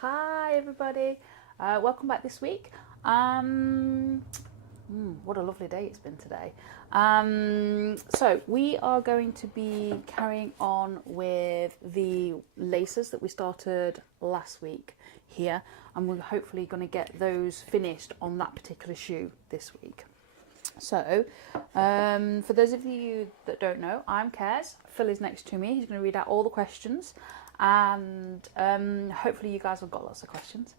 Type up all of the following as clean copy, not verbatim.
Hi everybody, welcome back this week. What a lovely day it's been today. So we are going to be carrying on with the laces that we started last week here, and we're hopefully going to get those finished on that particular shoe this week. So, for those of you that don't know, I'm Kez. Phil is next to me. He's going to read out all the questions, and hopefully you guys have got lots of questions.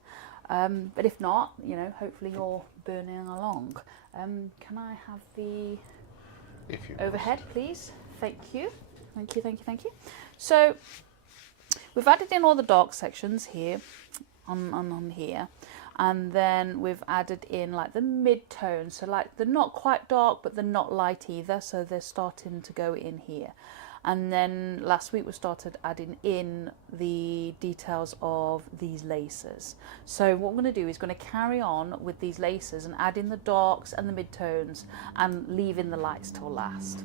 But if not, you know, hopefully you're burning along. Can I have the overhead, please? Thank you. Thank you, thank you, thank you. So, we've added in all the dark sections here, on here. And then we've added in like the mid-tones, so like they're not quite dark but they're not light either, so they're starting to go in here. And then last week we started adding in the details of these laces. So what we're going to do is going to carry on with these laces and add in the darks and the mid-tones and leaving the lights till last.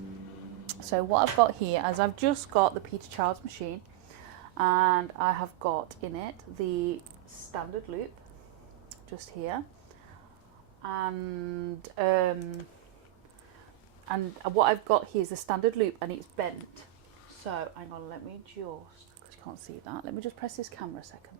So what I've got here is I've just got the Peter Childs machine, and I have got in it the standard loop just here, and what I've got here is the standard loop, and it's bent. So hang on, let me just, because you can't see that, let me just press this camera a second.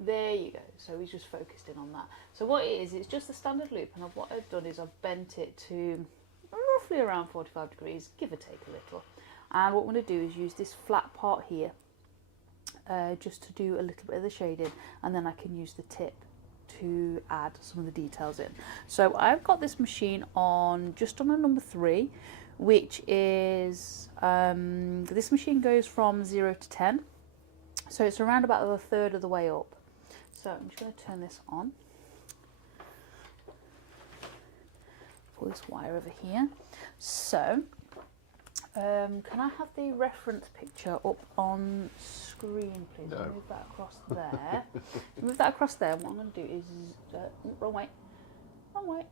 There you go. So he's just focused in on that. So what it is, it's just the standard loop, and what I've done is I've bent it to roughly around 45 degrees, give or take a little. And what I'm going to do is use this flat part here, just to do a little bit of the shading, and then I can use the tip to add some of the details in. So I've got this machine on just on a number 3, which is this machine goes from 0 to 10, so it's around about a third of the way up. So I'm just going to turn this on, pull this wire over here. So can I have the reference picture up on screen, please? No. I'll move that across there. Move that across there. What I'm going to do is... wrong way. Wrong way.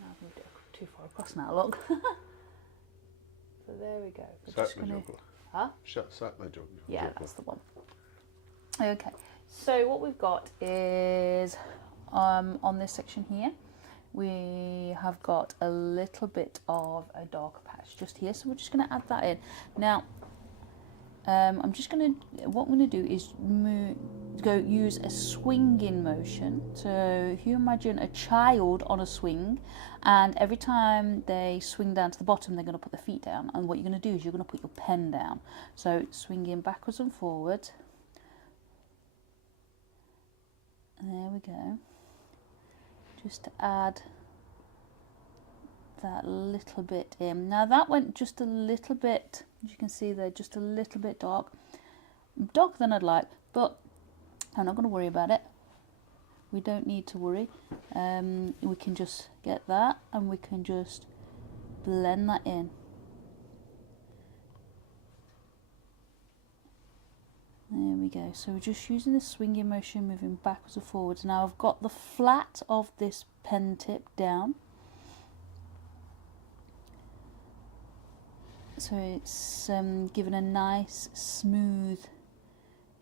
No, I've moved it too far across now, look. So there we go. Huh? Sat my jog. Yeah, that's the one. Okay. So what we've got is, on this section here, we have got a little bit of a darker patch just here, so we're just going to add that in. Now, I'm just going to, what I'm going to do is use a swinging motion. So if you imagine a child on a swing, and every time they swing down to the bottom, they're going to put their feet down. And what you're going to do is you're going to put your pen down. So swinging backwards and forwards. There we go. Just to add that little bit in. Now that went just a little bit, as you can see there, just a little bit darker than I'd like, but I'm not going to worry about it. We don't need to worry. We can just get that, and we can just blend that in. There we go. So we're just using the swinging motion, moving backwards and forwards. Now I've got the flat of this pen tip down. So it's given a nice smooth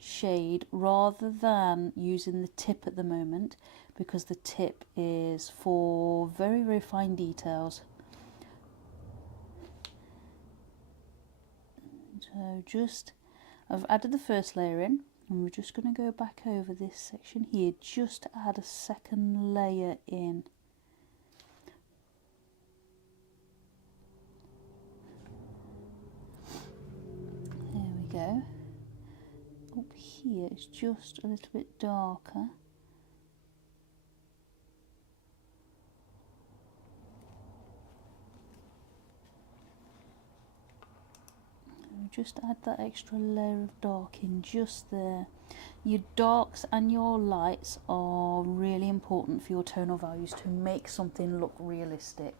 shade rather than using the tip at the moment, because the tip is for very, very fine details. So just... I've added the first layer in, and we're just going to go back over this section here just to add a second layer in. There we go. Up here it's just a little bit darker. Just add that extra layer of dark in just there. Your darks and your lights are really important for your tonal values to make something look realistic.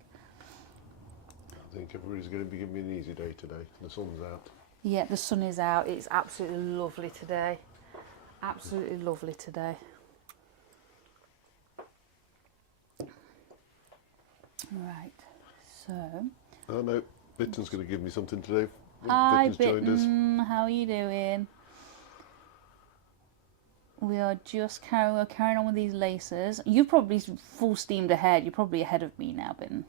I think everybody's going to be giving me an easy day today. The sun's out. Yeah, the sun is out. It's absolutely lovely today. Absolutely lovely today. Right, so... Oh no, Bitton's going to give me something today. Hi Bitton's joined us. Bitten, how are you doing? we're carrying on with these laces. You're probably full steamed ahead. You're probably ahead of me now, Ben.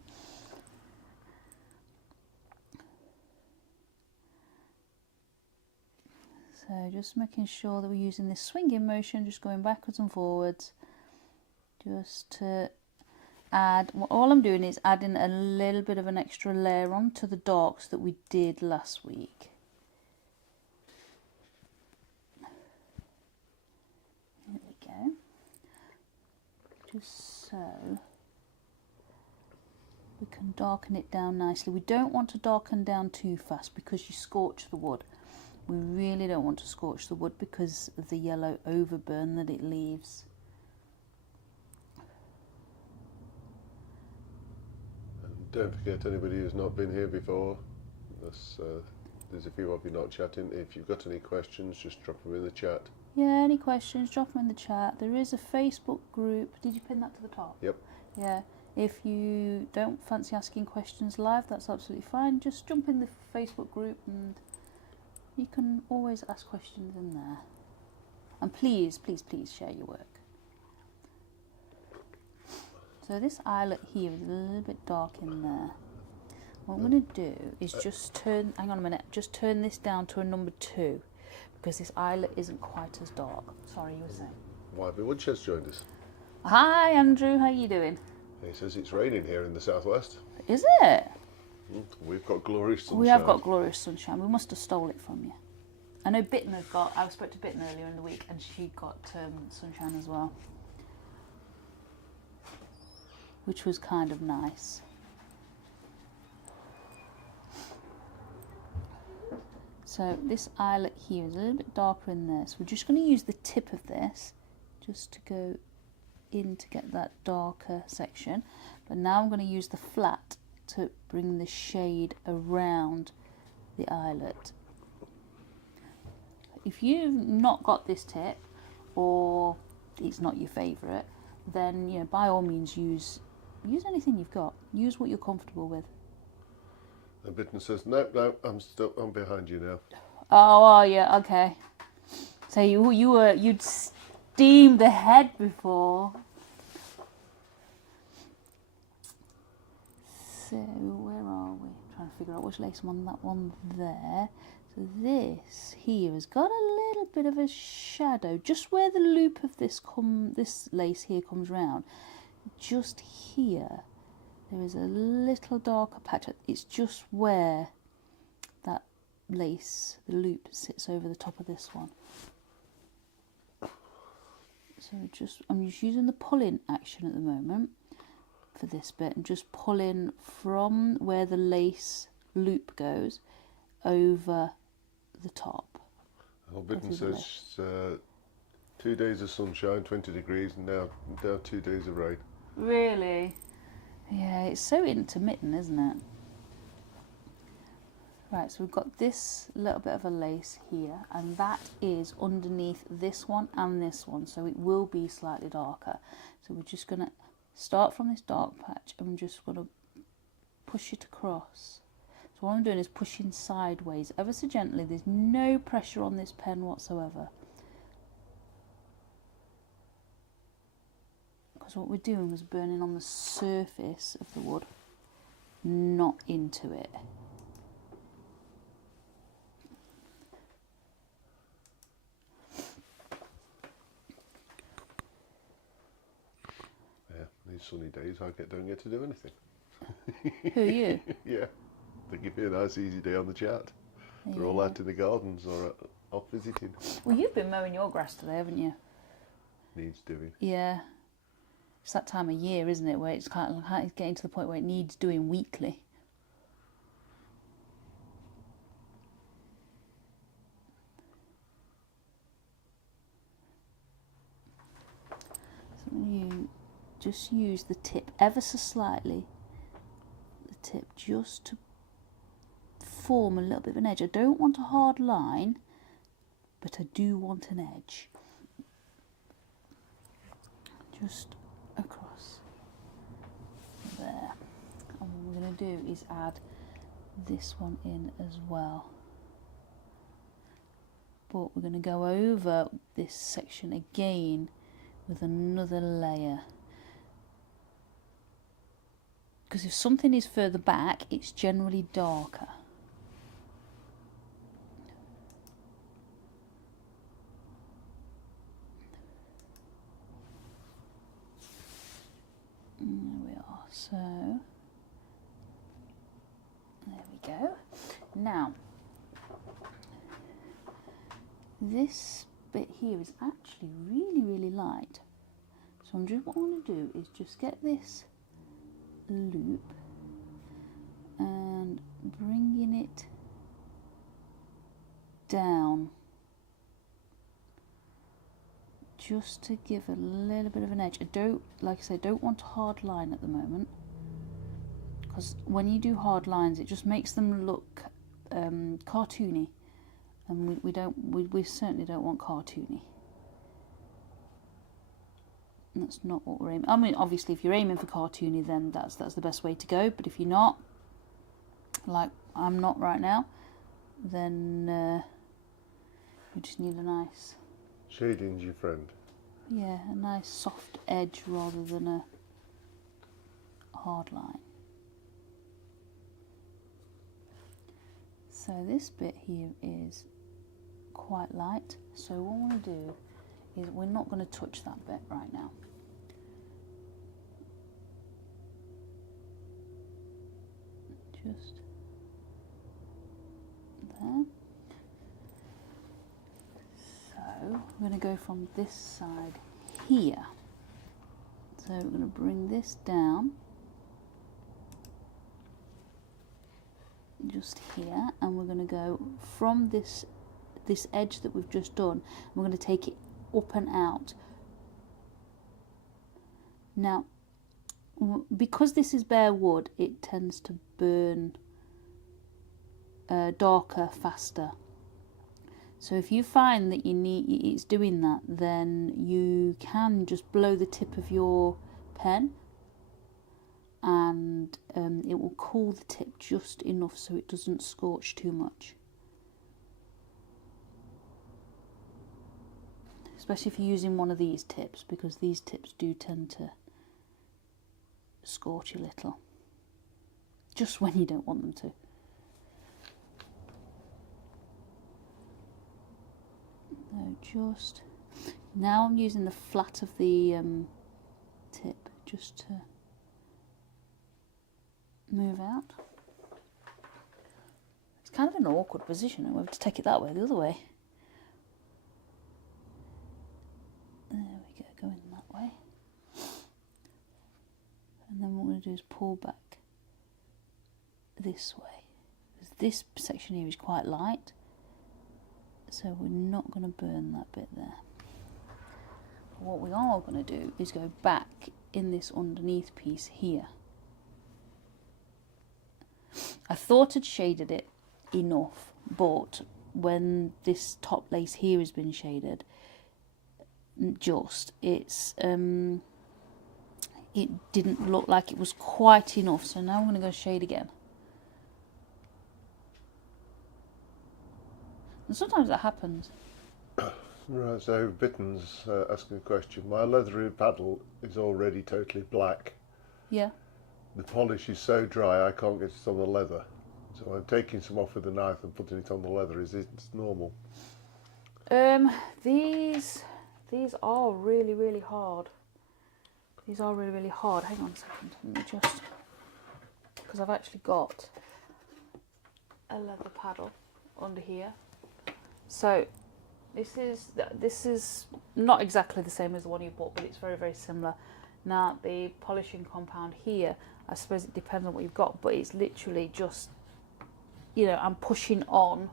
So just making sure that we're using this swinging motion, just going backwards and forwards, just to add, all I'm doing is adding a little bit of an extra layer on to the darks that we did last week. There we go. Just so we can darken it down nicely. We don't want to darken down too fast because you scorch the wood. We really don't want to scorch the wood because of the yellow overburn that it leaves. And don't forget, anybody who's not been here before, there's a few of you not chatting. If you've got any questions, just drop them in the chat. Yeah, any questions, drop them in the chat. There is a Facebook group. Did you pin that to the top? Yep. Yeah. If you don't fancy asking questions live, that's absolutely fine. Just jump in the Facebook group and you can always ask questions in there. And please, please, please share your work. So this eyelet here is a little bit dark in there. What I'm going to do is just turn, hang on a minute, just turn this down to a number 2 because this eyelet isn't quite as dark. Sorry, you were saying. Wyvern Woodshed's joined us. Hi Andrew, how you doing? He says it's raining here in the southwest. Is it? We've got glorious sunshine. We have got glorious sunshine. We must have stole it from you. I know Bittner's got, I spoke to Bittner earlier in the week and she got sunshine as well. Which was kind of nice. So this eyelet here is a little bit darker in there. So we're just going to use the tip of this just to go in to get that darker section. But now I'm going to use the flat to bring the shade around the eyelet. If you've not got this tip or it's not your favourite, then you know, by all means use anything you've got. Use what you're comfortable with. And Bitten says, no, I'm behind you now. Oh, are you? Okay. So you'd steamed ahead before. So where are we? I'm trying to figure out which lace I'm on. That one there. So this here has got a little bit of a shadow, just where the loop of this lace here comes round. Just here, there is a little darker patch. It's just where that lace, the loop, sits over the top of this one. So I'm just using the pull-in action at the moment for this bit, and just pulling from where the lace loop goes over the top. Well, Bitten says 2 days of sunshine, 20 degrees, and now 2 days of rain. Really? Yeah, it's so intermittent, isn't it? Right, so we've got this little bit of a lace here, and that is underneath this one and this one, so it will be slightly darker. So we're just going to start from this dark patch, and I'm just going to push it across. So what I'm doing is pushing sideways, ever so gently. There's no pressure on this pen whatsoever. Because what we're doing was burning on the surface of the wood, not into it. Yeah, these sunny days don't get to do anything. Who are you? Yeah, they give you a nice easy day on the chat. Yeah. They're all out in the gardens or off visiting. Well, you've been mowing your grass today, haven't you? Needs doing. Yeah. It's that time of year, isn't it, where it's kind of getting to the point where it needs doing weekly. So you just use the tip ever so slightly, the tip just to form a little bit of an edge. I don't want a hard line, but I do want an edge. Just across there. And what we're going to do is add this one in as well. but we're going to go over this section again with another layer. Because if something is further back, it's generally darker. There we are. So there we go. Now this bit here is actually really light. So what I want to do is just get this loop and bringing it down just to give a little bit of an edge. I don't, like I say, don't want a hard line at the moment, because when you do hard lines it just makes them look cartoony, and we certainly don't want cartoony. And that's not what we're aiming. I mean, obviously if you're aiming for cartoony, then that's the best way to go, but if you're not, like I'm not right now, then you just need a nice shading's your friend. Yeah, a nice soft edge rather than a hard line. So this bit here is quite light, so what I want to do is we're not going to touch that bit right now. Just there. So we're going to go from this side here. So we're going to bring this down just here, and we're going to go from this edge that we've just done, and we're going to take it up and out. Now, because this is bare wood, it tends to burn darker faster. So if you find that it's doing that, then you can just blow the tip of your pen, and it will cool the tip just enough so it doesn't scorch too much. Especially if you're using one of these tips, because these tips do tend to scorch a little, just when you don't want them to. So just now I'm using the flat of the tip just to move out. It's kind of an awkward position, whether to take it that way or the other way. There we go, going that way. And then what we're going to do is pull back this way. Because this section here is quite light, so we're not going to burn that bit there. What we are going to do is go back in this underneath piece here. I thought I'd shaded it enough, but when this top lace here has been shaded, it didn't look like it was quite enough, so now I'm going to go shade again. And sometimes that happens. Right, so Bitten's asking a question. My leathery paddle is already totally black. Yeah. The polish is so dry I can't get it on the leather. So I'm taking some off with a knife and putting it on the leather. Is it normal? These are really hard. These are really hard. Hang on a second. Let me just, because I've actually got a leather paddle under here. So this is not exactly the same as the one you bought, but it's very similar. Now the polishing compound here, I suppose it depends on what you've got, but it's literally just, you know, I'm pushing on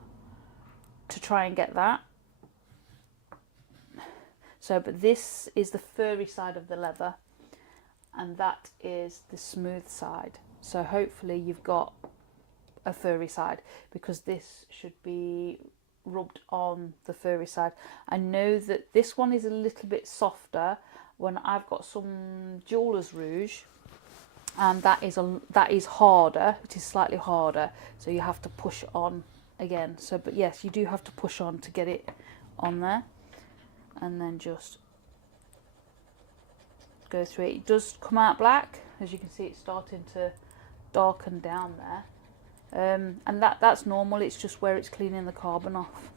to try and get that. So, but this is the furry side of the leather, and that is the smooth side. So hopefully you've got a furry side, because this should be rubbed on the furry side. I know that this one is a little bit softer when I've got some jeweler's rouge, and that is harder. It is slightly harder, so you have to push on again. So, but yes, you do have to push on to get it on there, and then just go through it. It does come out black, as you can see. It's starting to darken down there, and that's normal. It's just where it's cleaning the carbon off.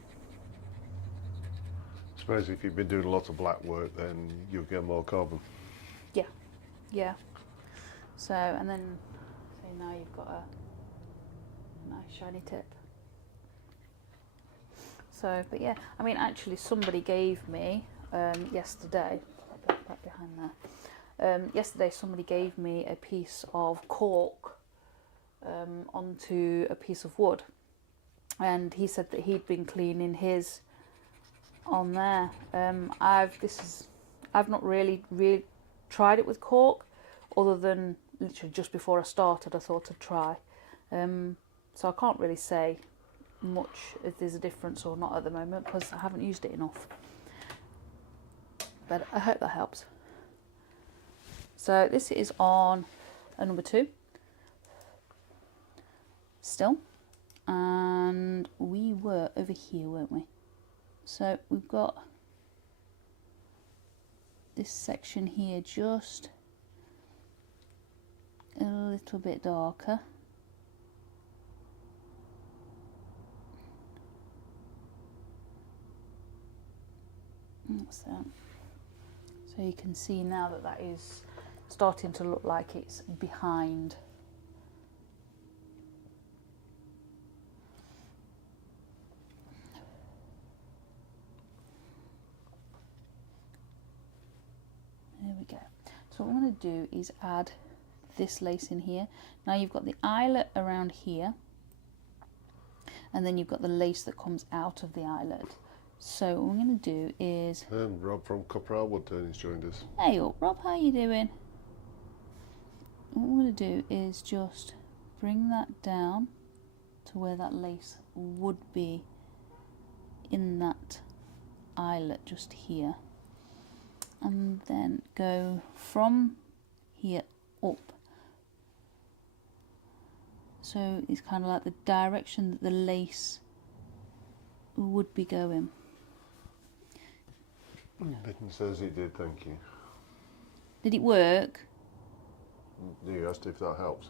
I suppose if you've been doing a lot of black work, then you'll get more carbon. Yeah. So, and then now you've got a nice shiny tip. So, but yeah, I mean, actually somebody gave me yesterday, back behind there, yesterday somebody gave me a piece of cork onto a piece of wood, and he said that he'd been cleaning his on there. I've not really tried it with cork, other than literally just before I started I thought I'd try, so I can't really say much if there's a difference or not at the moment, because I haven't used it enough, but I hope that helps. So this is on a number 2 still, and we were over here, weren't we? So we've got this section here just a little bit darker. What's that? So you can see now that that is starting to look like it's behind. There we go. So what I'm going to do is add this lace in here. Now you've got the eyelet around here, and then you've got the lace that comes out of the eyelet. So what I'm going to do is... Rob from Copper Woodturn has joined us. Hey up, Rob, how you doing? What I'm going to do is just bring that down to where that lace would be in that eyelet just here, and then go from here up. So it's kind of like the direction that the lace would be going. Bitten says it did, thank you. Did it work? You asked if that helps.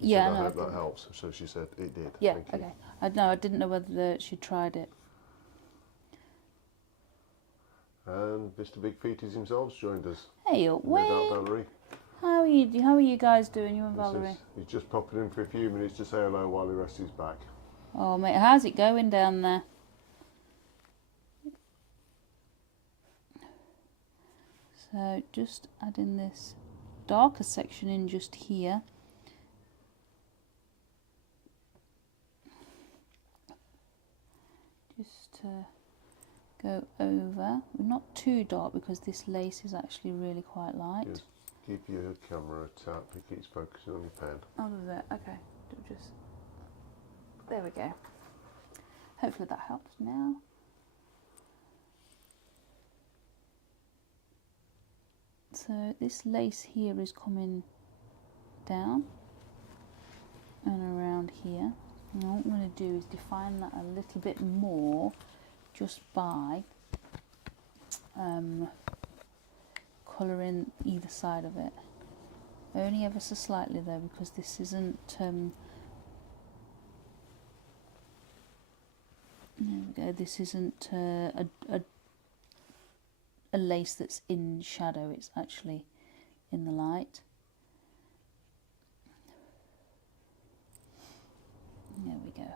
Yeah, I no, hope that helps. So she said it did. Yeah, thank you. okay. I didn't know whether she tried it. And Mr. Big Feeties himself's joined us. Hey up, Wayne. Valerie. How are you guys doing, you and Valerie? He's just popping in for a few minutes to say hello while he rests his back. Oh mate, how's it going down there? So just adding this darker section in just here. Just to go over. Not too dark, because this lace is actually really quite light. Just keep your camera tap, it keeps focusing on your pen. Oh, does it? Okay. Just there we go. Hopefully that helps now. So this lace here is coming down and around here. And what I'm going to do is define that a little bit more just by colouring either side of it. Only ever so slightly though, because this isn't there we go, this isn't a lace that's in shadow, it's actually in the light. There we go.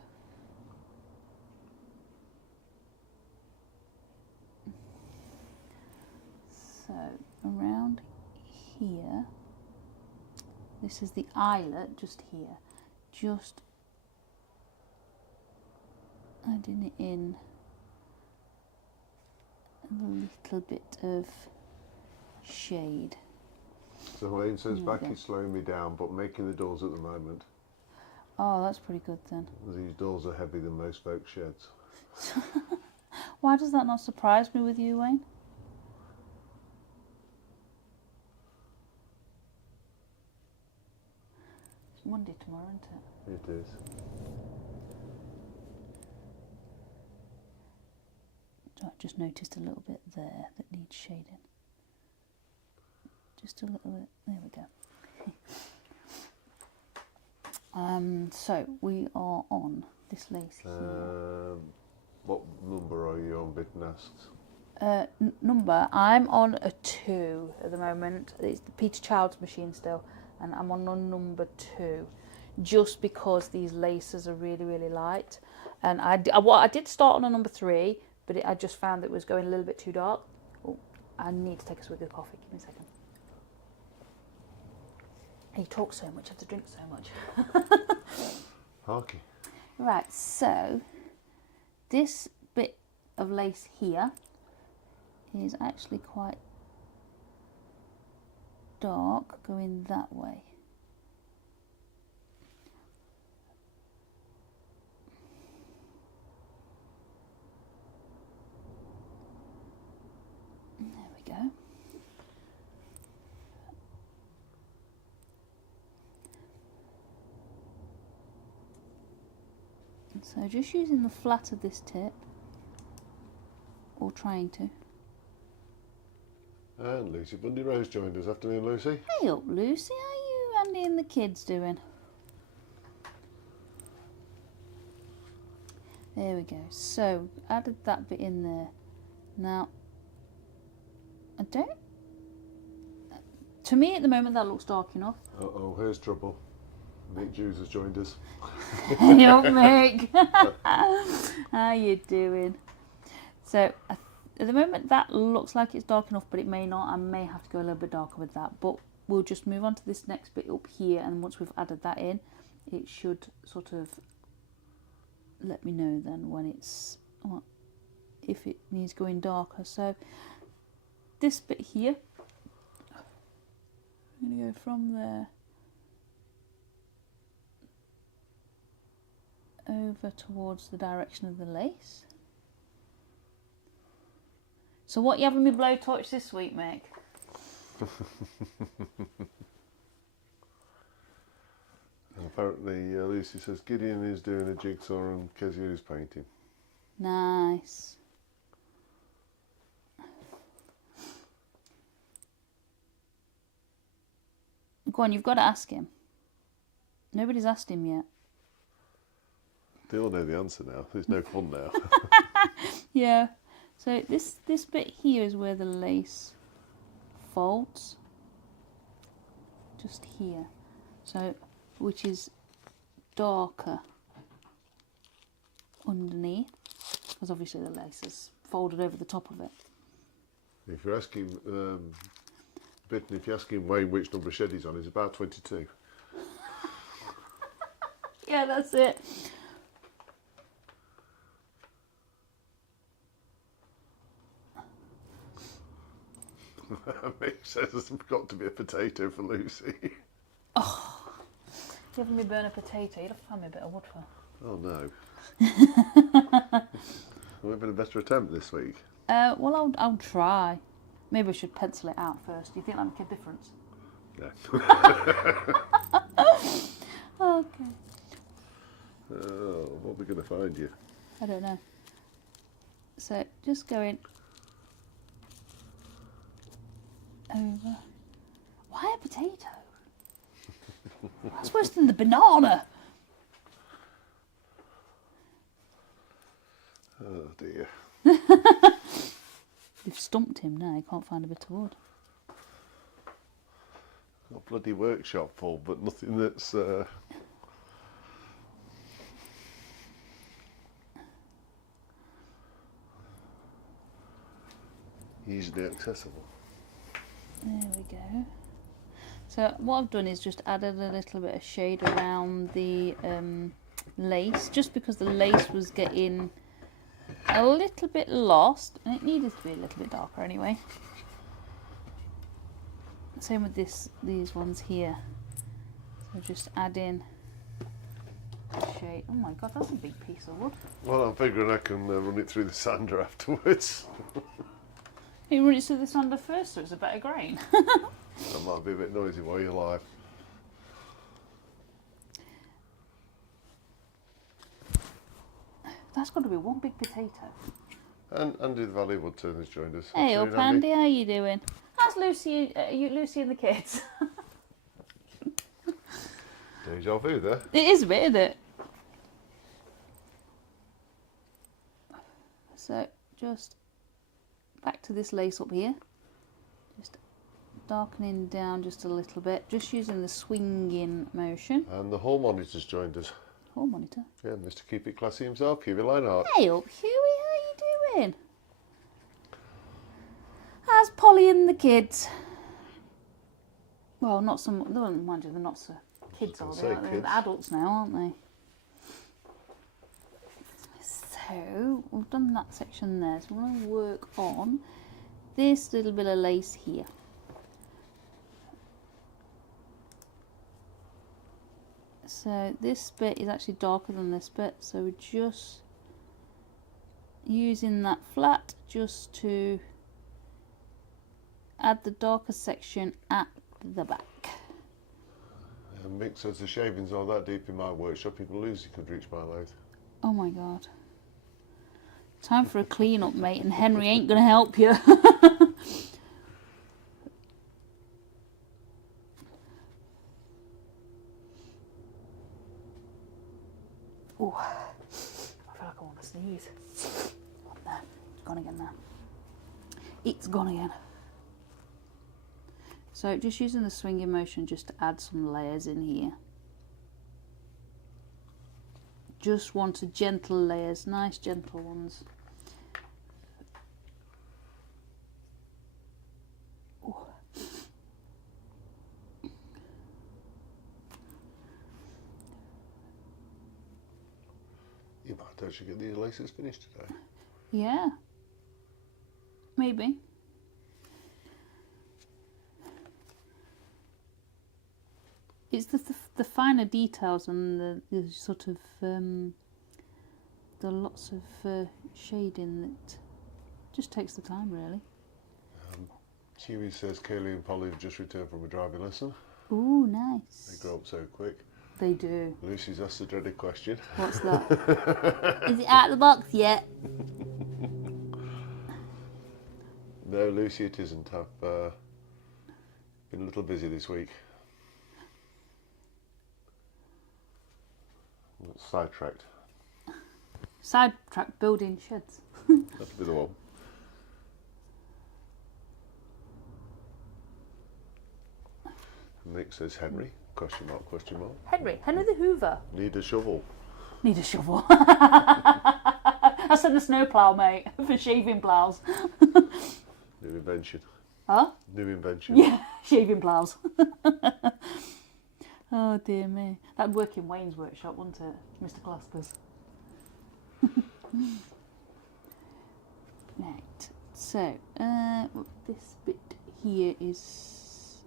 So around here, this is the eyelet just here, just adding it in a little bit of shade. So Wayne says back is slowing me down, but making the doors at the moment. Oh, that's pretty good then. These doors are heavier than most folks' sheds. Why does that not surprise me with you, Wayne? It's Monday tomorrow, isn't it? It is. So I just noticed a little bit there that needs shading. Just a little bit. There we go. So we are on this lace here. What number are you on, Bitten asks? Number, I'm on a 2 at the moment. It's the Peter Child's machine still, and I'm on number 2, just because these laces are really, really light. And I did start on a number 3, but I just found that it was going a little bit too dark. Oh, I need to take a swig of coffee. Give me a second. You talk so much, I have to drink so much. Okay. Right, so this bit of lace here is actually quite dark going that way. There we go. So just using the flat of this tip, or trying to. And Lucy Bundy Rose joined us. Afternoon, Lucy. Hey up, Lucy. How are you, Andy, and the kids doing? There we go. So added that bit in there. Now, I don't. To me, at the moment, that looks dark enough. Uh-oh, here's trouble. Nick Jews has joined us. Hey up, Mick. How you doing? So at the moment that looks like it's dark enough, but it may not. I may have to go a little bit darker with that, but we'll just move on to this next bit up here, and once we've added that in, it should sort of let me know then when it's, if it needs going darker. So this bit here, I'm going to go from there over towards the direction of the lace. So what you having me blowtorch this week, Mick? Apparently Lucy says Gideon is doing a jigsaw and Kezia is painting. Nice. Go on, you've got to ask him. Nobody's asked him yet. They all know the answer now. There's no fun now. Yeah. So this bit here is where the lace folds. Just here. So, which is darker underneath, because obviously the lace is folded over the top of it. If you're asking, Bitten, if you're asking Wayne which number shed he's on, it's about 22. Yeah, that's it. Mick says there's got to be a potato for Lucy. Oh, you having me burn a potato? You'd have to find me a bit of wood for. Oh no. We've been a better attempt this week. Well, I'll try. Maybe I should pencil it out first. Do you think that'll make a difference? No. Okay. Oh, what are we going to find you? I don't know. So just going over. Why a potato? That's worse than the banana. Oh dear. You've stumped him now. He can't find a bit of wood. Got a bloody workshop full, but nothing that's easily accessible. There we go. So what I've done is just added a little bit of shade around the lace, just because the lace was getting a little bit lost, and it needed to be a little bit darker anyway. Same with these ones here. So just add in shade. Oh my god, that's a big piece of wood. Well, I'm figuring I can run it through the sander afterwards. You run it through the sander first, so it's a better grain. That might be a bit noisy while you're live. That's got to be one big potato. And Andy the Valley Woodturn has joined us. Hey up, Andy, how you doing? How's Lucy? Lucy and the kids? Deja vu there. It is a bit, isn't it? So just back to this lace up here. Just darkening down just a little bit, just using the swinging motion. And the hall monitor's joined us. Hall monitor? Yeah, Mr. Keep It Classy himself, Huey Lionheart. Hey up, Huey, how you doing? How's Polly and the kids? Well, not some, mind you, they're not so kids, are they? They're adults now, aren't they? So, we've done that section there, so we're going to work on this little bit of lace here. So this bit is actually darker than this bit, so we're just using that flat just to add the darker section at the back. Mick says the shavings are that deep in my workshop, even Lucy could reach my lathe. Oh my god. Time for a clean up, mate, and Henry ain't going to help you. Ooh, I feel like I want to sneeze. Oh, no, it's gone again now. It's gone again. So just using the swinging motion just to add some layers in here. Just wanted gentle layers, nice gentle ones. Ooh. You might actually get these laces finished today. Yeah, maybe. It's the finer details and the sort of the lots of shading that just takes the time, really. Huey says Kaylee and Polly have just returned from a driving lesson. Ooh, nice. They grow up so quick. They do. Lucy's asked the dreaded question. What's that? Is it out of the box yet? No, Lucy, it isn't. I've been a little busy this week. Sidetracked. Sidetracked building sheds. That'll be the one. Nick says Henry, question mark, question mark. Henry the Hoover. Need a shovel. Need a shovel. I said the snowplow, mate, for shaving ploughs. New invention. Huh? New invention. Yeah, shaving ploughs. Oh dear me. That'd work in Wayne's workshop, wouldn't it, Mr. Clasper's? Right, so this bit here is,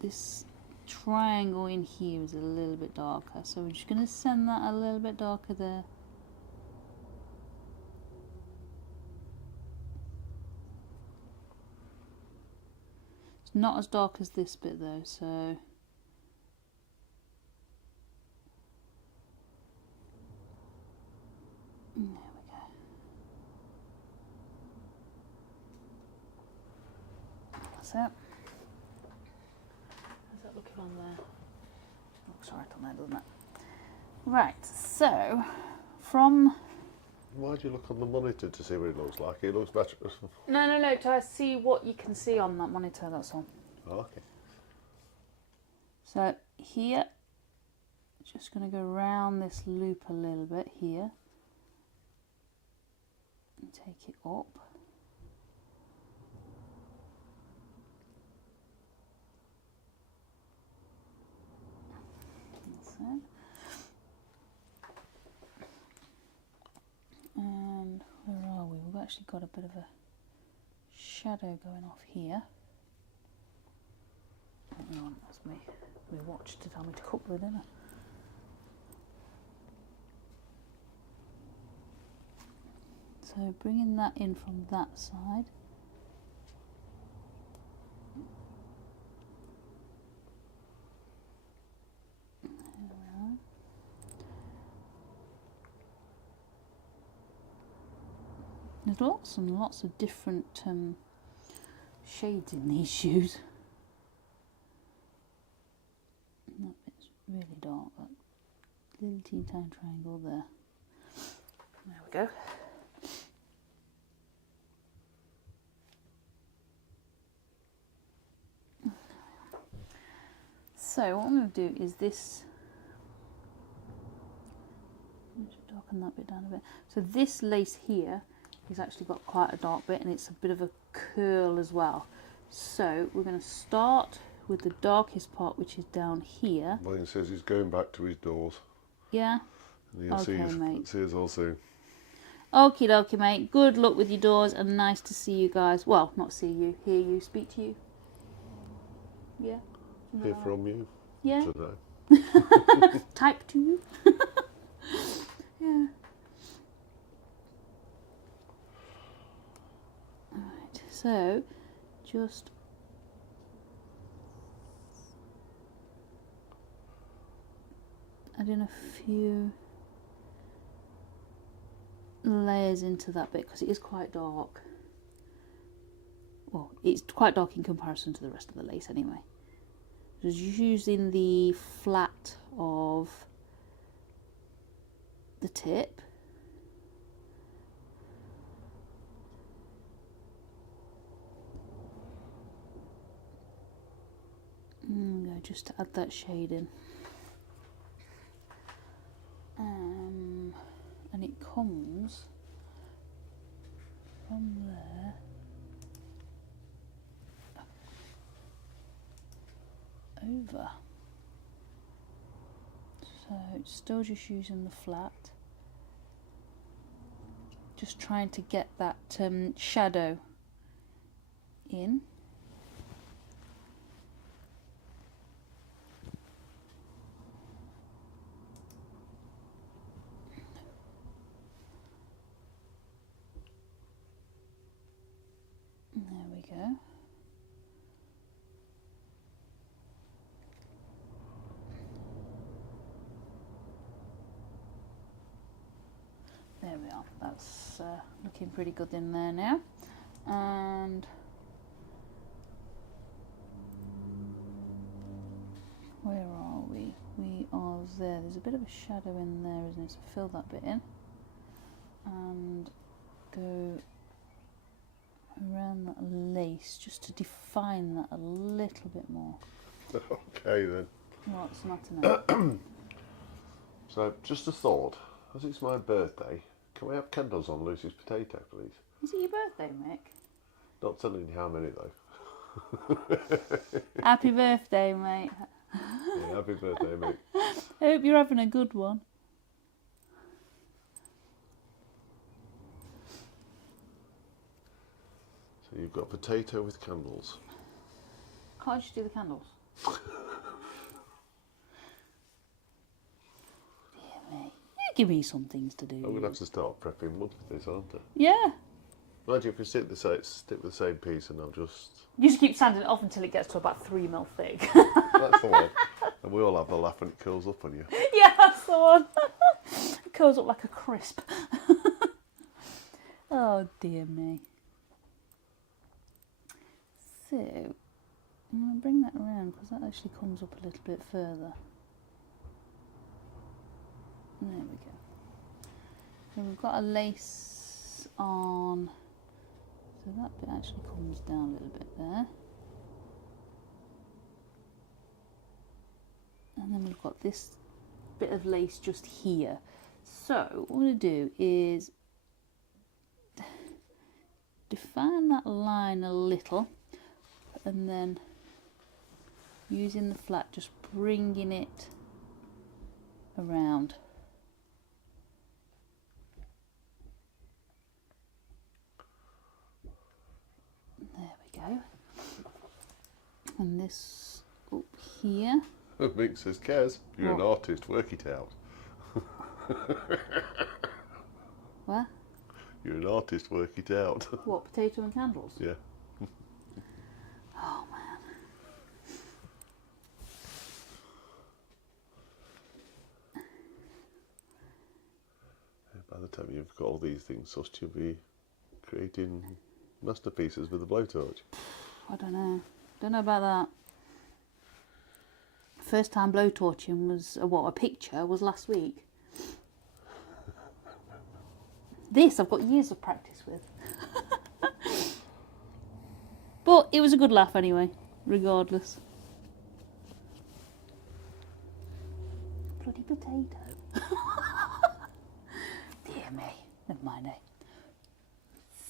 this triangle in here is a little bit darker, so we're just going to send that a little bit darker there. It's not as dark as this bit though, so there we go. That's it. How's that looking on there? Looks alright on there, doesn't it? Right, so from... Why do you look on the monitor to see what it looks like? It looks better. No, to see what you can see on that monitor, that's all. Oh, okay. So here, just going to go around this loop a little bit here. And take it up. That's it. And where are we? We've actually got a bit of a shadow going off here. Hang on, that's me. We watched to tell me to cook the dinner. So bringing that in from that side. There we are. There's lots and lots of different shades in these shoes. That bit's really dark, that little teeny tiny triangle there. There we go. So what I'm going to do is this. Let's darken that bit down a bit. So this lace here has actually got quite a dark bit, and it's a bit of a curl as well. So we're going to start with the darkest part, which is down here. Well, he says he's going back to his doors. Yeah. And he'll see us all soon. Okie dokie, mate. Good luck with your doors, and nice to see you guys. Well, not see you, hear you, speak to you. Yeah. Hear from you. Yeah. Today. Type to you. Yeah. Alright, so just add in a few layers into that bit because it is quite dark. Well, it's quite dark in comparison to the rest of the lace anyway. Just using the flat of the tip. Just to add that shade in. And it comes from there over. So it's still just using the flat. Just trying to get that shadow in. There we go. There we are. That's looking pretty good in there now. And where are we? We are there. There's a bit of a shadow in there, isn't it? So fill that bit in and go around that lace just to define that a little bit more. Okay then. What's the matter now? So just a thought, as it's my birthday, can we have candles on Lucy's potato, please? Is it your birthday, Mick? Not telling you how many though. Happy birthday, mate. Yeah, happy birthday, mate. I hope you're having a good one. So you've got potato with candles. Can't you just do the candles? Dear me. You give me some things to do. I'm going to have to start prepping wood for this, aren't I? Yeah. Imagine if we stick with the same piece and I'll just... You just keep sanding it off until it gets to about 3 mil thick. That's the one. And we all have a laugh and it curls up on you. Yeah, that's the one. It curls up like a crisp. Oh, dear me. So, I'm going to bring that around because that actually comes up a little bit further. There we go. So we've got a lace on, so that bit actually comes down a little bit there. And then we've got this bit of lace just here. So what we're going to do is define that line a little, and then using the flat just bringing it around. There we go. And this up here. Mick says, Kez, you're an artist, work it out. What? You're an artist, work it out. What, potato and candles? Yeah. Oh man. By the time you've got all these things sussed, you'll be creating masterpieces with a blowtorch. I don't know. Don't know about that. First time blowtorching was, a picture was last week. This I've got years of practice with. But it was a good laugh anyway, regardless. Bloody potato. Dear me. Never mind, eh?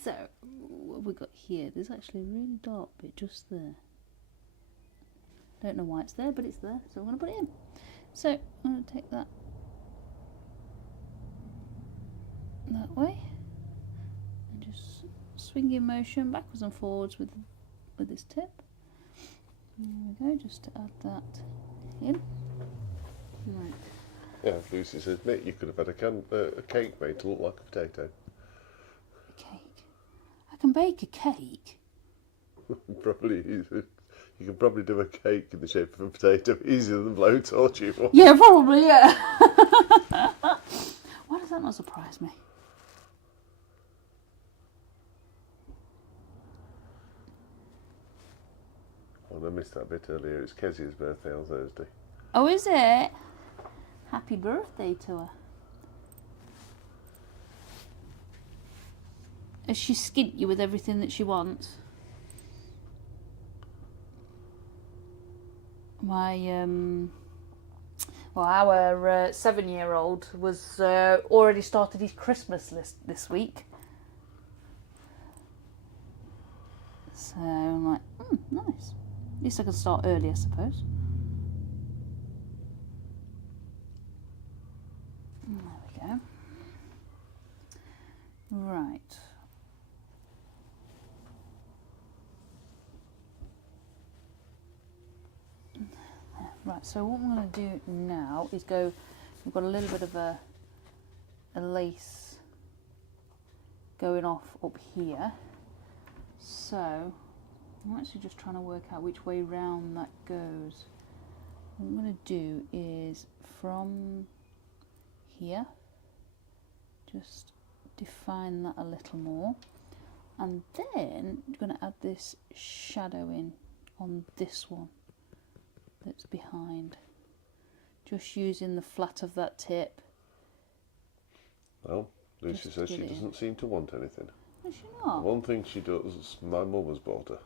So, what have we got here? There's actually a really dark bit just there. Don't know why it's there, but it's there, so I'm going to put it in. So, I'm going to take that way and just swing in motion backwards and forwards with this tip. There we go, just to add that in. Right. Yeah, Lucy says, Nick, you could have had a cake made to look like a potato. A cake? I can bake a cake. Probably easier. You can probably do a cake in the shape of a potato easier than blowtorching one. Yeah, probably, yeah. Why does that not surprise me? Oh, I missed that bit earlier. It's Kez's birthday on Thursday. Oh, is it? Happy birthday to her. Has she skint you with everything that she wants? Our 7-year-old was already started his Christmas list this week. So I'm like, nice. At least I can start early, I suppose. There we go. Right. Right, so what I'm going to do now is we've got a little bit of a lace going off up here. So I'm actually just trying to work out which way round that goes. What I'm going to do is from here, just define that a little more. And then I'm going to add this shadow in on this one that's behind, just using the flat of that tip. Well, Lucy says she doesn't seem to want anything. Does she not? One thing she does, my mum has bought her.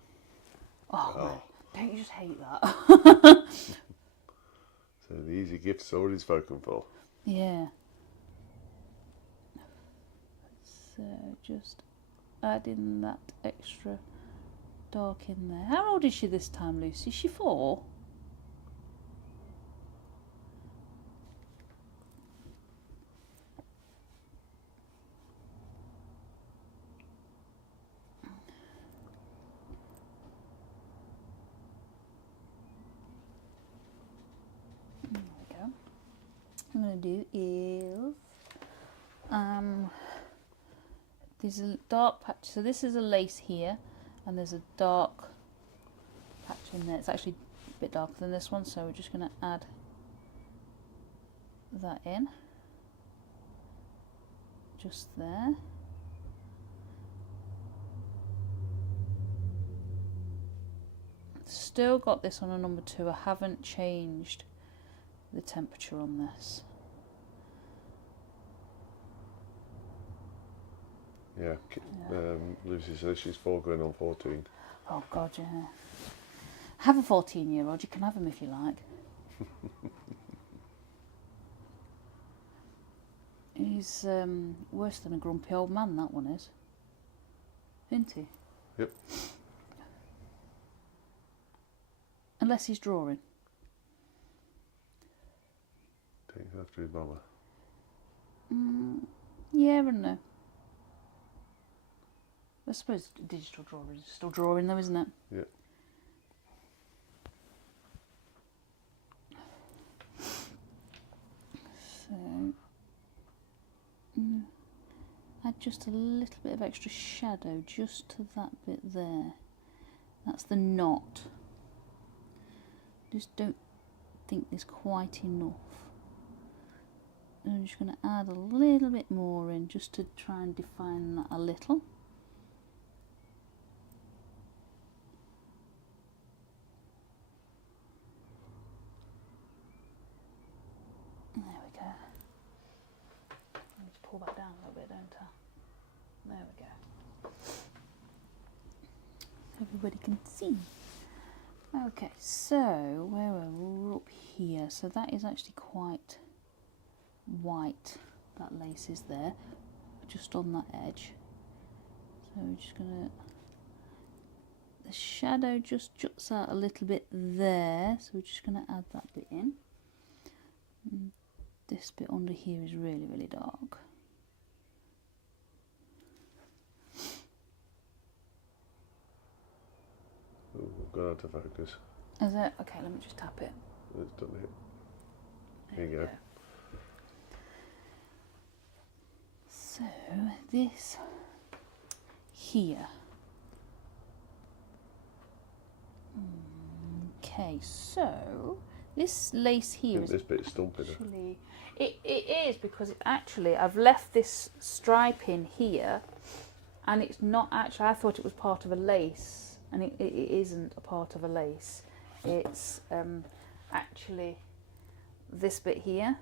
Oh. Don't you just hate that? So the easy gift's already spoken for. Yeah. So just add in that extra dark in there. How old is she this time, Lucy? Is she 4? What I'm going to do is there's a dark patch, so this is a lace here and there's a dark patch in there. It's actually a bit darker than this one, so we're just going to add that in just there. Still got this on a number 2. I haven't changed the temperature on this. Yeah, Lucy says she's 4 going on 14. Oh God, yeah. Have a 14-year-old, you can have him if you like. He's worse than a grumpy old man, that one is. Isn't he? Yep. Unless he's drawing. Takes after his mama. Yeah and no. I suppose digital drawing is still drawing though, isn't it? Yeah. So, add just a little bit of extra shadow just to that bit there. That's the knot. Just don't think there's quite enough. And I'm just going to add a little bit more in just to try and define that a little. pull that down a little bit, don't I? There we go. Everybody can see. Okay, so where are we? Up here. So that is actually quite white. That lace is there, just on that edge. So we're just gonna. The shadow just juts out a little bit there, so we're just gonna add that bit in. And this bit under here is really, really dark. Oh, I've gone out of focus. Is it? Okay, let me just tap it. It's done it. There you go. So this here. Okay, so this lace here is this bit's stumping. Actually, it is because it actually I've left this stripe in here, and it's not actually. I thought it was part of a lace, and it isn't a part of a lace. It's actually this bit here.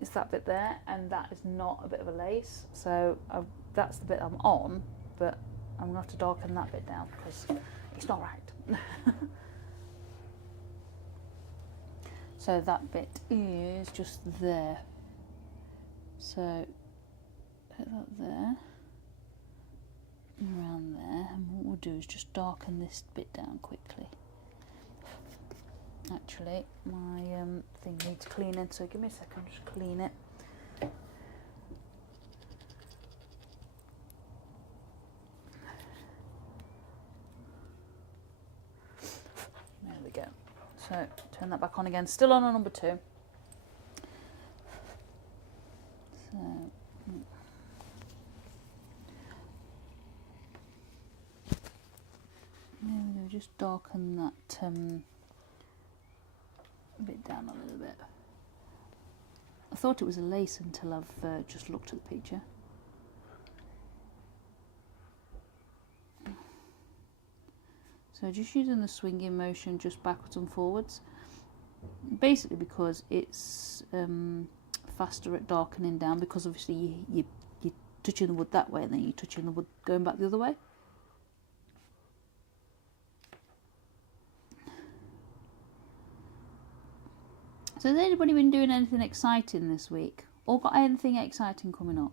It's that bit there, and that is not a bit of a lace. So that's the bit I'm on, but I'm going to have to darken that bit down because it's not right. So that bit is just there. So put that there, around there, and what we'll do is just darken this bit down quickly. Actually, my thing needs cleaning, so give me a second, just clean it. There we go. So turn that back on again, still on number 2. So there we go, just darken that bit down a little bit. I thought it was a lace until I've just looked at the picture. So just using the swinging motion just backwards and forwards, basically because it's faster at darkening down, because obviously you're touching the wood that way and then you're touching the wood going back the other way. So has anybody been doing anything exciting this week? Or got anything exciting coming up?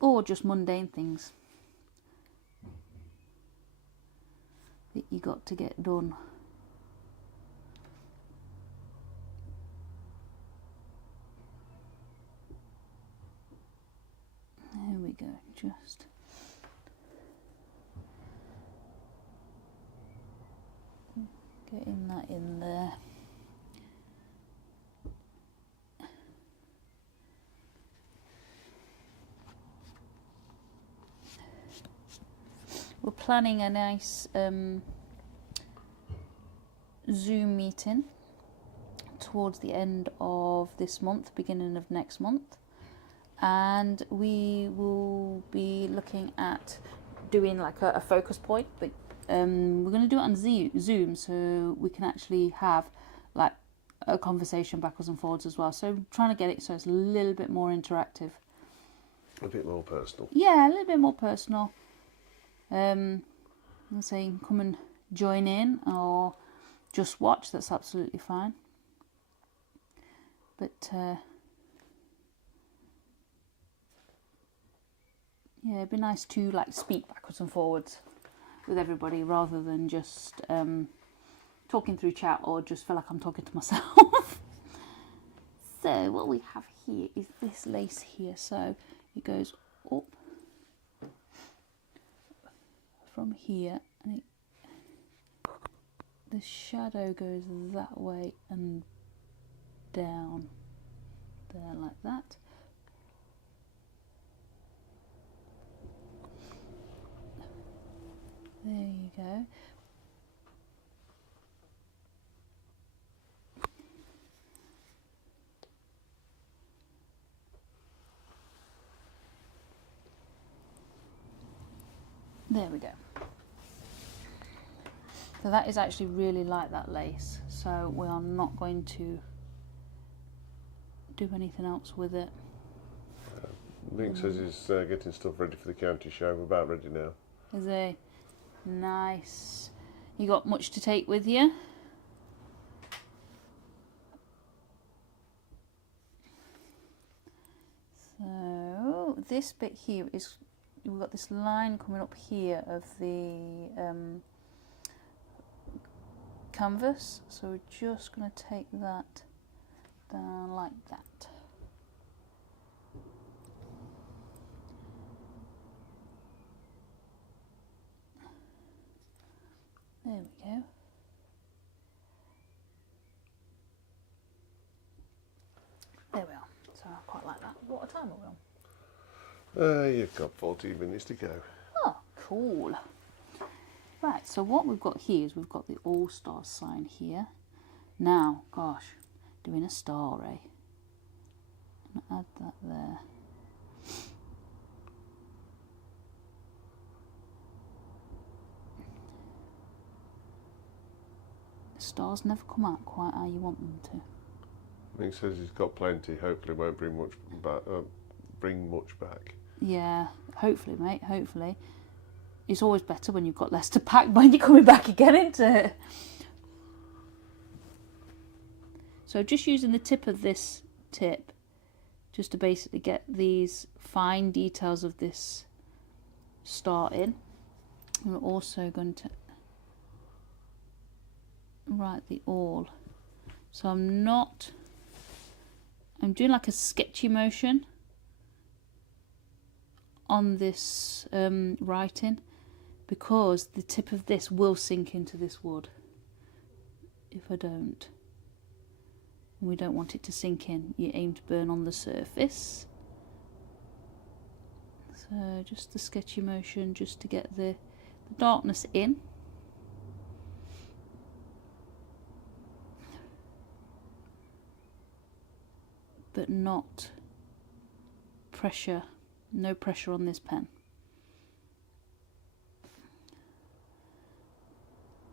Or just mundane things that you got to get done? There we go, just... getting that in there. We're planning a nice Zoom meeting towards the end of this month, beginning of next month, and we will be looking at doing like a focus point, but we're going to do it on Zoom, so we can actually have like a conversation backwards and forwards as well. So trying to get it so it's a little bit more interactive. A bit more personal. Yeah, a little bit more personal. I'm saying come and join in or just watch, that's absolutely fine. But yeah, it'd be nice to like speak backwards and forwards with everybody rather than just talking through chat or just feel like I'm talking to myself. So what we have here is this lace here. So it goes up from here and the shadow goes that way and down there like that. There you go. There we go. So that is actually really like that lace. So we are not going to do anything else with it. Nick says he's getting stuff ready for the county show. We're about ready now. Is he? Nice. You got much to take with you? So this bit here is, we've got this line coming up here of the canvas, so we're just going to take that down like that. There we go. There we are. So I quite like that. What time are we on? You've got 14 minutes to go. Oh, cool. Right, so what we've got here is we've got the All Star sign here. Now, gosh, doing a star, eh? I'm going to add that there. Stars never come out quite how you want them to. Nick says he's got plenty. Hopefully, won't bring much back. Yeah, hopefully, mate. Hopefully, it's always better when you've got less to pack when you're coming back again, isn't it? So just using the tip of this tip, just to basically get these fine details of this star in. We're also going to write the all. So I'm doing like a sketchy motion on this writing, because the tip of this will sink into this wood if I don't. And we don't want it to sink in. You aim to burn on the surface. So just the sketchy motion just to get the darkness in. But not pressure, no pressure on this pen.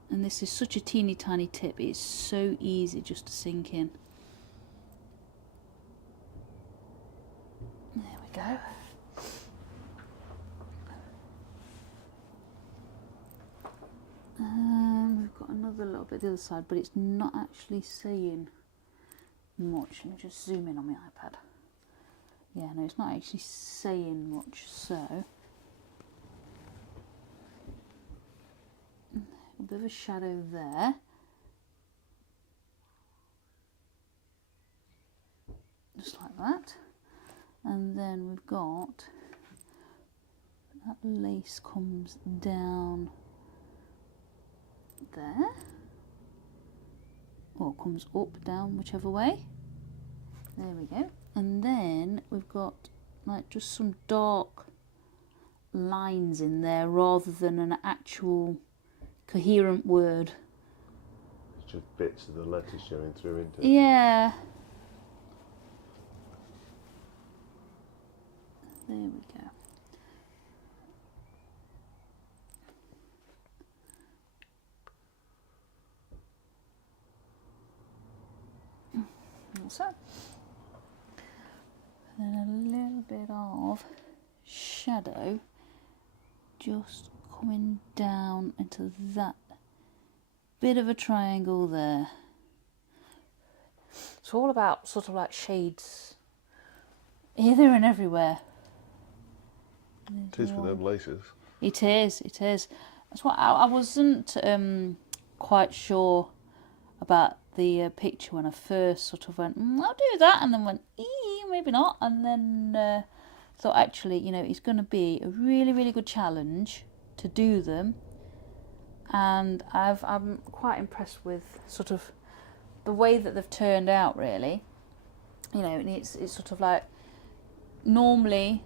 And this is such a teeny tiny tip, it's so easy just to sink in. There we go. We've got another little bit the other side, but it's not actually saying much. Let me just zoom in on my iPad. Yeah, no, it's not actually saying much, so a bit of a shadow there. Just like that. And then we've got that lace comes down there. Or comes up, down, whichever way. There we go. And then we've got like just some dark lines in there rather than an actual coherent word. It's just bits of the letters showing through, isn't it? Yeah. There we go. So, then a little bit of shadow just coming down into that bit of a triangle there. It's all about sort of like shades here, there and everywhere. It is for them laces. It is, it is. That's what I wasn't quite sure about the picture when I first sort of went, I'll do that, and then went, maybe not, and then thought actually, you know, it's going to be a really, really good challenge to do them, and I'm quite impressed with sort of the way that they've turned out, really. You know, and it's sort of like, normally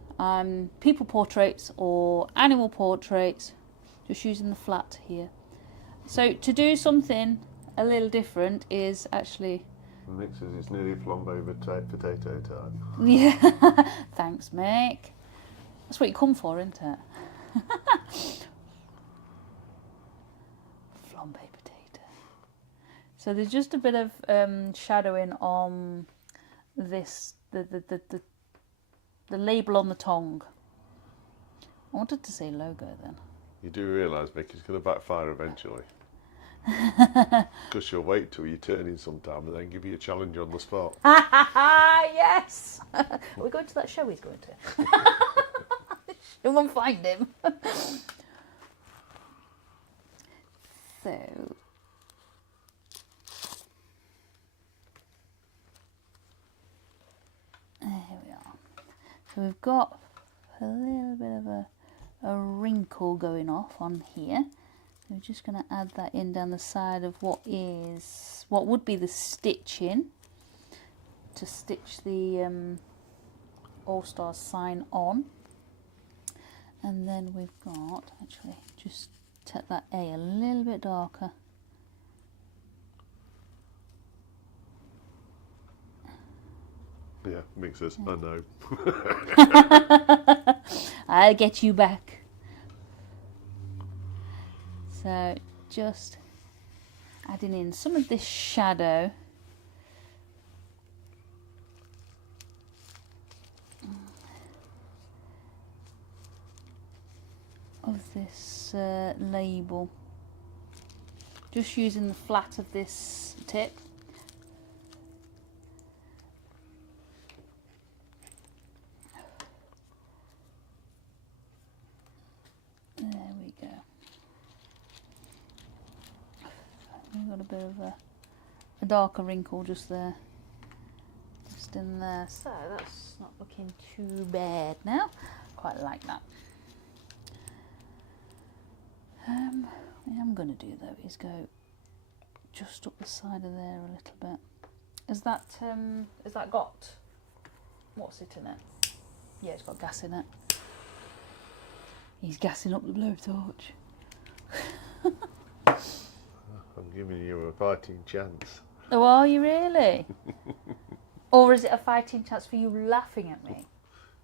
people portraits or animal portraits, just using the flat here. So to do something a little different is actually... Nick says it's nearly flambe potato time. Yeah, thanks, Mick. That's what you come for, isn't it? Flambe potato. So there's just a bit of shadowing on this the label on the tongue. I wanted to say logo then. You do realise, Mick, it's going to backfire eventually. Because you'll wait till you turn in sometime and then give you a challenge on the spot. Yes! Are we going to that show he's going to? Someone find him. So... there we are. So we've got a little bit of a wrinkle going off on here. So we're just going to add that in down the side of what would be the stitching to stitch the All Star sign on. And then we've got, actually, just take that A a little bit darker. Yeah, Mick says, I know. I'll get you back. So just adding in some of this shadow. Of this label. Just using the flat of this tip. There we go. We've got a bit of a darker wrinkle just there. Just in there. So that's not looking too bad now. Quite like that. What I'm going to do though is go just up the side of there a little bit. Has that got, what's it in it? Yeah, it's got gas in it. He's gassing up the blowtorch. I'm giving you a fighting chance. Oh, are you really? Or is it a fighting chance for you laughing at me?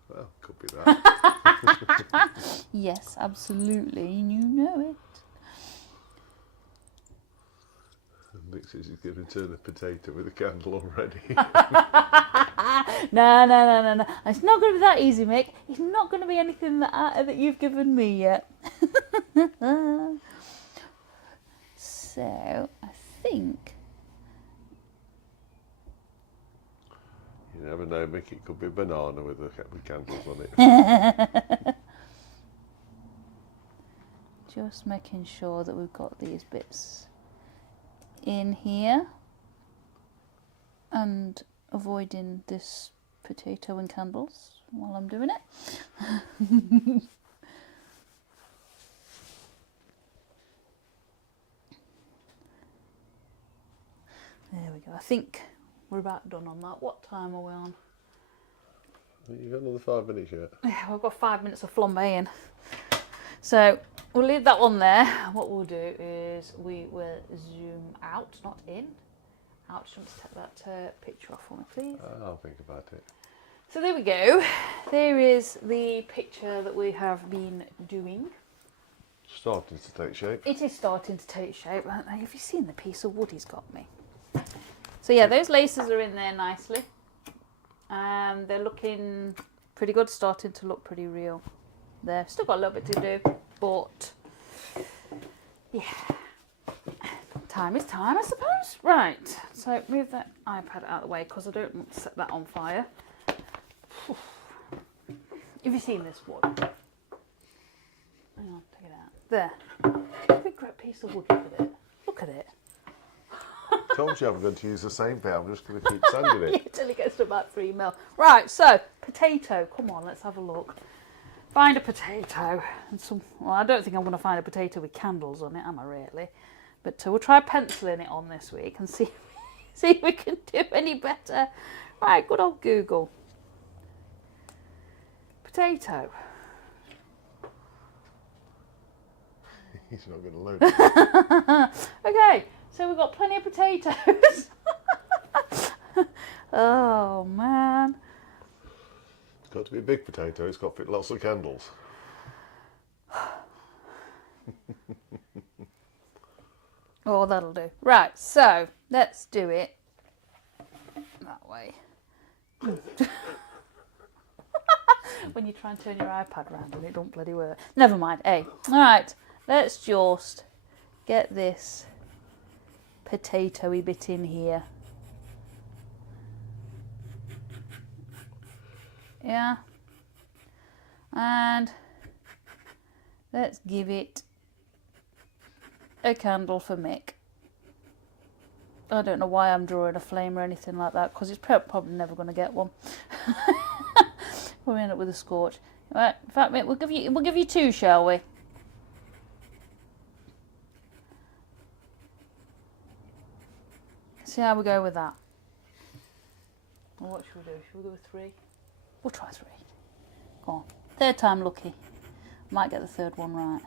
Well, could be that. Yes, absolutely, and you know it. Nick says he's going to turn a potato with a candle already. No. It's not going to be that easy, Mick. It's not going to be anything that you've given me yet. So, I think... You never know, Mick, it could be a banana with candles on it. Just making sure that we've got these bits in here and avoiding this potato and candles while I'm doing it. There we go. I think we're about done on that. What time are we on? You've got another 5 minutes yet. Yeah, we've got 5 minutes of flambeing. So we'll leave that one there. What we'll do is we will zoom out, not in. Out. Just want to take that picture off for me, please. I'll think about it. So there we go. There is the picture that we have been doing. Starting to take shape. It is starting to take shape. Have you seen the piece of wood he's got me? So yeah, those laces are in there nicely. They're looking pretty good, starting to look pretty real. They've still got a little bit to do, but yeah, time is time, I suppose. Right, so move that iPad out of the way because I don't want to set that on fire. Have you seen this wood? Hang on, take it out. There. Big great piece of wood, look at it. Look at it. I told you I'm going to use the same bit, I'm just going to keep sanding it. Yeah, till it gets to about 3 mil. Right, so, potato. Come on, let's have a look. Find a potato. And well, I don't think I'm going to find a potato with candles on it, am I really? But we'll try penciling it on this week and see if we can do any better. Right, good old Google. Potato. He's not going to load it. Okay, so we've got plenty of potatoes. Oh, man. It's got to be a big potato, it's got to fit lots of candles. Oh, that'll do. Right, so let's do it that way. When you try and turn your iPad around and it don't bloody work. Never mind. Hey, all right. Let's just get this potato-y bit in here. Yeah. And let's give it a candle for Mick. I don't know why I'm drawing a flame or anything like that, because it's probably never going to get one. We'll end up with a scorch. Right, in fact, Mick, we'll give you two, shall we? See how we go with that. Well, what should we do? Should we go with 3? We'll try 3. Go on. Third time lucky. Might get the third one right.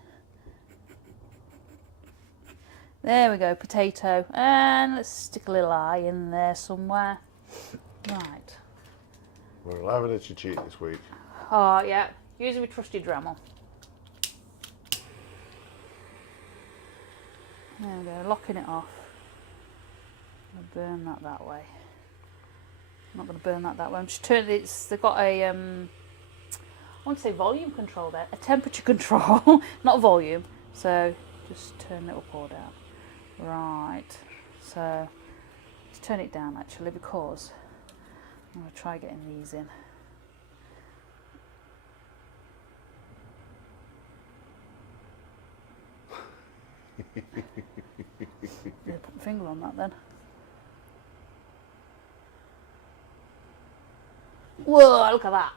There we go, potato. And let's stick a little eye in there somewhere. Right. We're allowing her to cheat this week. Oh, yeah. Using my trusty Dremel. There we go, locking it off. I'm going to burn that way. I'm not going to burn that way. I'm just turning it. They've got a, I want to say volume control there. A temperature control, not volume. So just turn it up or down. Right. So let's turn it down actually, because I'm going to try getting these in. Yeah, put my finger on that then. Whoa, look at that.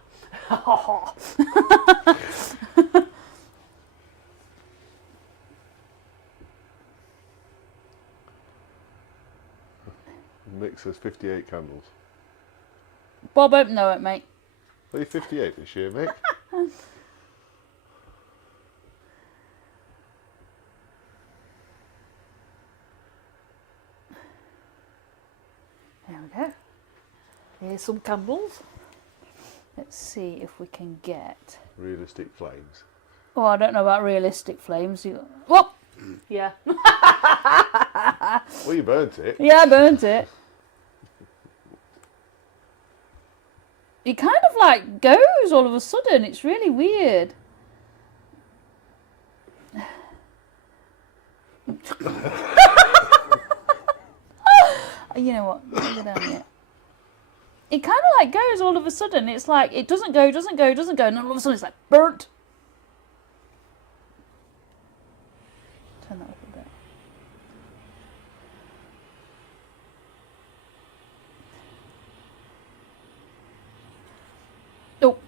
Mick says 58 candles. Bob won't know it, mate. Are you 58 this year, Mick? There we go. Here's some candles. Let's see if we can get... Realistic flames. Oh, I don't know about realistic flames. Whoop! Yeah. Well, you burnt it. Yeah, I burnt it. It kind of like goes all of a sudden. It's really weird. You know what? Let me go down here. It kind of like goes all of a sudden. It's like it doesn't go, doesn't go, doesn't go, and all of a sudden it's like burnt. Turn that up a bit. Oh.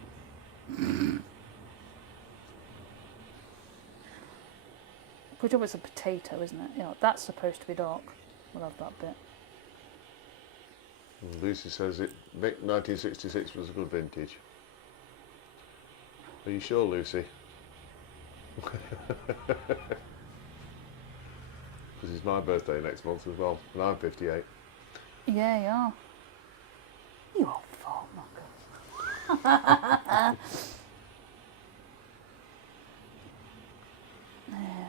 Good job, it's a potato, isn't it? You know, that's supposed to be dark. We'll have that bit. Lucy says it. Mick 1966 was a good vintage. Are you sure, Lucy? Because it's my birthday next month as well, and I'm 58. Yeah, you are. You old fart knocker. There we are.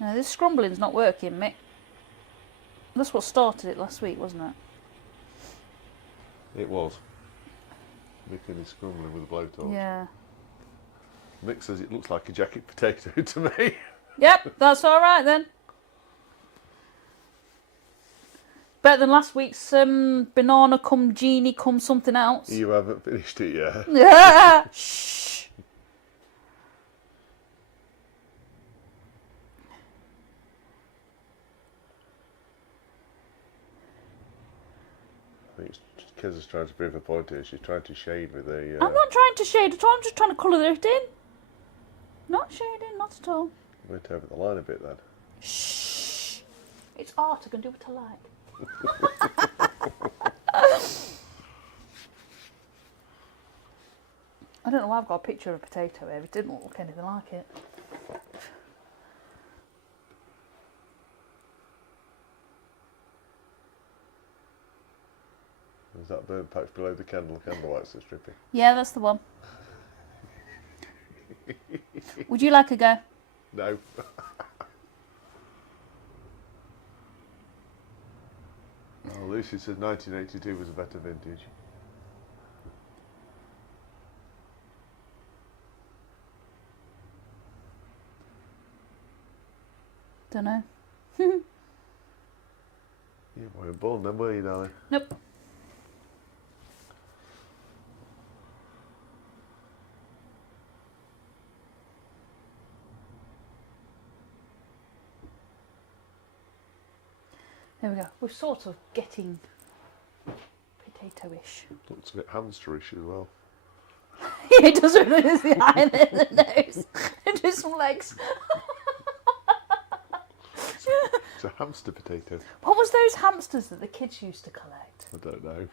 No, this scrumbling's not working, Mick. That's what started it last week, wasn't it? It was. Mick and his scrumbling with a blowtorch. Yeah. Mick says it looks like a jacket potato to me. Yep, that's all right then. Better than last week's banana cum genie cum something else. You haven't finished it yet. Yeah. Shh. I think Kez is trying to prove a point here. She's trying to shade with a... I'm not trying to shade at all. I'm just trying to colour it in. Not shading, not at all. Went over the line a bit then. Shh. It's art. I can do what I like. I don't know why I've got a picture of a potato here. It didn't look anything like it. Is that burnt patch below the candlelights that's dripping? Yeah, that's the one. Would you like a go? No. Well, Lucy says 1982 was a better vintage. Don't know. You weren't born then, were you, darling? Nope. There we go. We're sort of getting potato-ish. Looks a bit hamsterish as well. Yeah, it does really is the eye and the nose. And just some legs. It's a hamster potato. What was those hamsters that the kids used to collect? I don't know.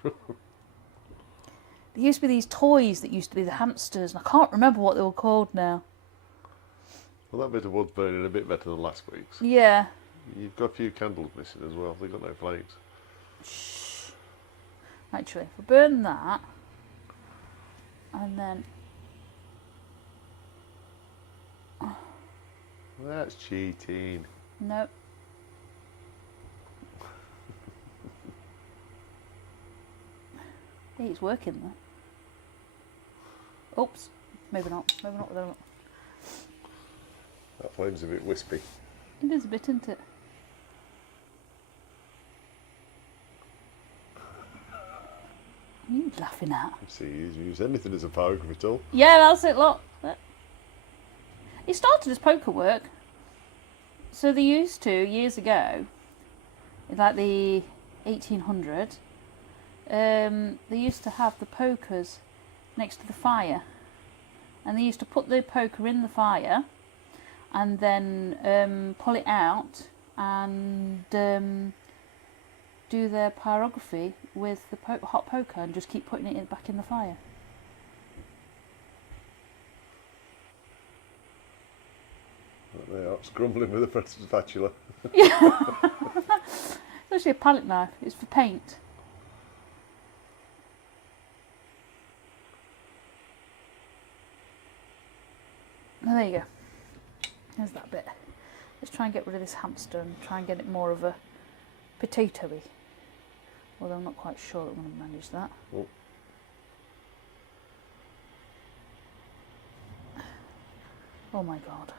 There used to be these toys that used to be the hamsters, and I can't remember what they were called now. Well, that bit of wood's burning a bit better than last week's. Yeah. You've got a few candles missing as well. They've got no flames. Shh. Actually, if we burn that, and then... That's cheating. No. Yeah, it's working though. Oops. Maybe not. Maybe not. Maybe not. That flame's a bit wispy. It is a bit, isn't it? What are you laughing at? See, you use anything as a pyrography tool. Yeah, that's it, look. It started as poker work. So they used to, years ago, in like the 1800s, they used to have the pokers next to the fire. And they used to put the poker in the fire and then pull it out and do their pyrography with the hot poker and just keep putting it back in the fire. They are scrumbling with a spatula. Yeah. It's actually a palette knife. It's for paint. Oh, there you go. There's that bit. Let's try and get rid of this hamster and try and get it more of a potato-y. Although I'm not quite sure that I'm going to manage that. Oh. Oh my god.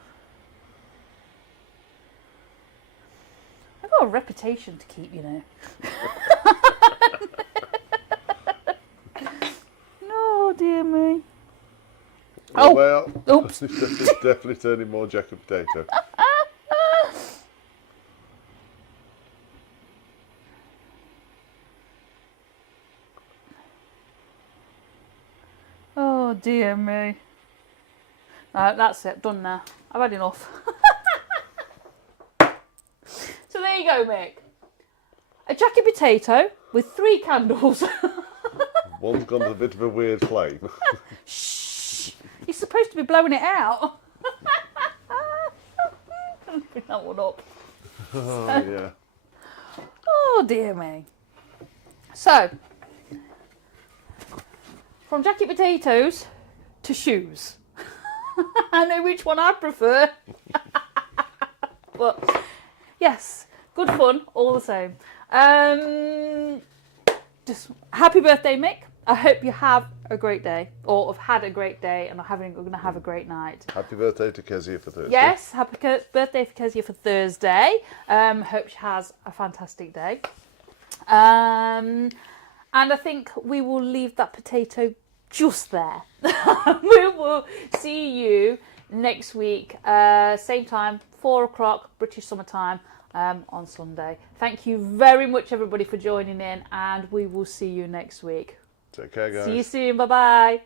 I've got a reputation to keep, you know. No, dear me. Oh, well, oops. This is definitely turning more jacket potato. Oh, dear me. Right, that's it. Done now. I've had enough. So there you go, Mick. A jacket potato with 3 candles. One's gone a bit of a weird flame. Shh! You're supposed to be blowing it out. Bring that one up. Oh, yeah. Oh, dear me. So, from jacket potatoes to shoes. I know which one I prefer. But, yes, good fun all the same. Just happy birthday, Mick. I hope you have a great day, or have had a great day, and are going to have a great night. Happy birthday to Kezia for Thursday. Yes, happy birthday for Kezia for Thursday. Hope she has a fantastic day. And I think we will leave that potato just there. We will see you next week, same time, 4 o'clock, British summer time. On Sunday. Thank you very much, everybody, for joining in, and we will see you next week. Take care, guys. See you soon. Bye bye.